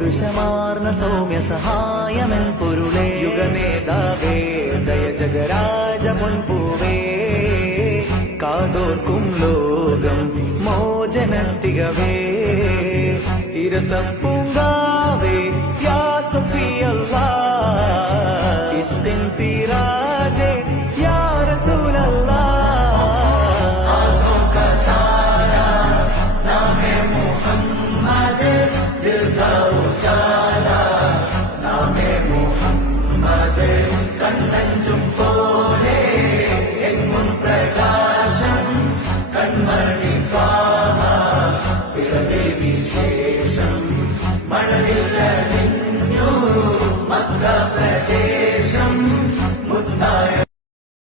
പൗരുഷമാർന്ന സൗമ്യ സഹായമെൻ പൊരുളേ യുഗനേതാവേ ദയ ജഗരാജ പൊൻപൂവേ കാതോർക്കും ലോകം മോചനത്തികവേ ഇരസപ്പൂങ്കാവേ യാ സഫിയല്ലാ ഇഷ്ടിൻ സീറാ